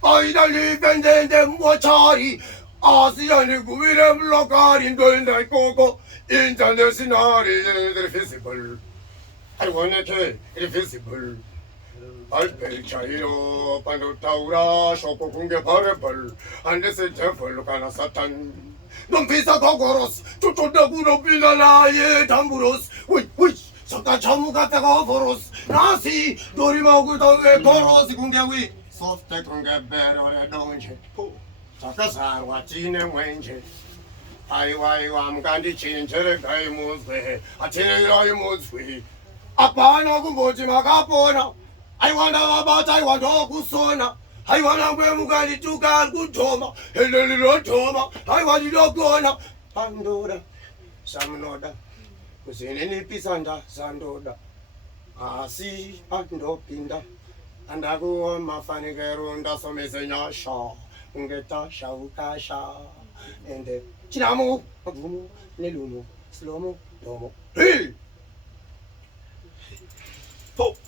Finally, vendem mochari. Asian Guiram Locar in Dolda Coco International visible. I wanted to invisible. Alpe Chairo, Panotaura, Shokunga Parable, and this is devil Lucana Satan. Non pisa gogoros, tutto da guno pilalaye, tamburos, which Saka Chamugata gogoros, Nasi, Dorimaguta goros, Gungawi, soft Tekunga bear or a donge. Sakasa, watching and wenge. I am going to change it. I must be. I tell you, I must be. Apana Gumboji Magapona. I want about I want all Gusona. I want to wear Mugani to God, good Toma, a little Toma. I want you to go now. Pandoda, Samnoda, was in any pisanda, Sandoda. Ah, see, Pando Pinda. And I go on my funny girl, and that's a message. Shaw, Ungeta, Shawukasha, and the Chinamo, Agumo, Nelumo, Slomo, Domo. Hey!